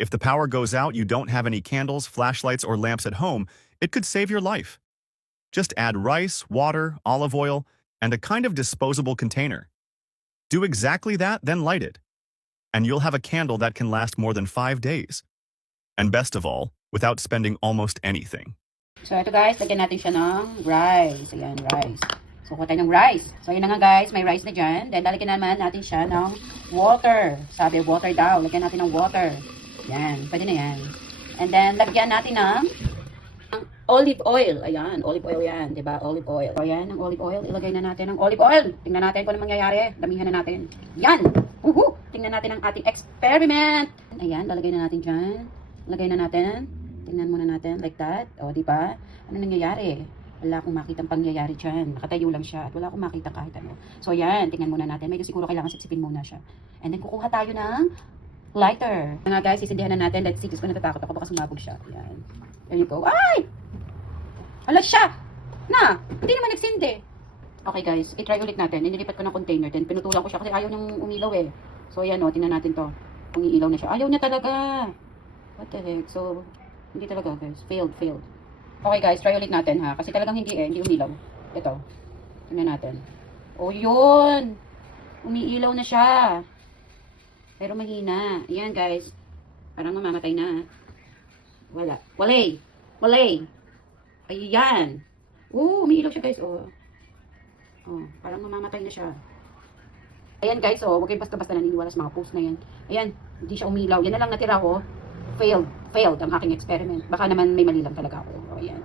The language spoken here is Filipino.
If the power goes out, you don't have any candles, flashlights, or lamps at home, it could save your life. Just add rice, water, olive oil, and a kind of disposable container. Do exactly that, then light it. And you'll have a candle that can last more than 5 days. And best of all, without spending almost anything. So ito guys, lagyan natin siya ng rice. Ayan, rice. So kuha tayo ng rice. So yun na nga guys, may rice na dyan. Then lalagyan naman natin siya ng water. Sabi, water daw. Lagyan natin ng water. Yan, pwede na yan. And then lagyan natin ng olive oil. Ayan, olive oil yan. Diba? Olive oil. So ayan, ang olive oil. Ilagay na natin ng olive oil. Tingnan natin kung ano mangyayari. Damihan na natin. Yan! Tingnan natin ang ating experiment. Ayan, lalagay na natin dyan. Lagay na natin. Tingnan muna natin like that. O, di ba? Ano nangyayari? Wala akong makitang pangyayari dyan. Nakatayo lang siya. At wala akong makita kahit ano. So, yan. Tingnan muna natin. Medyo siguro kailangan sipsipin muna siya. And then, kukuha tayo ng lighter. Nga guys, sisindihan na natin. Let's see. Kasi ko natatakot ako. Baka sumabog siya. Yan. There you go. Ay! Hala siya! Na! Hindi naman nagsindi. Okay guys. I-try ulit natin. Inilipat ko ng container. Then, pinutulan ko siya kasi ayaw niyang umilaw eh. So, yan o. Tingnan natin to. Kung iilaw na siya. Ayaw niya talaga. What the heck? So, hindi talaga guys. Failed. Okay guys, try ulit natin ha. Kasi talagang hindi umilaw. Ito. Tingnan natin. Oh, yun! Umiilaw na siya. Pero mahina. Ayan guys. Parang mamamatay na. Wala. Walay. Ayan. Umiilaw siya guys. Oh, parang mamamatay na siya. Ayan guys, huwag kayong basta-basta naniniwala sa mga post na yan. Ayan, hindi siya umilaw. Yan na lang natira ko. Failed ang aking experiment. Baka naman may mali lang talaga ako. Ayan.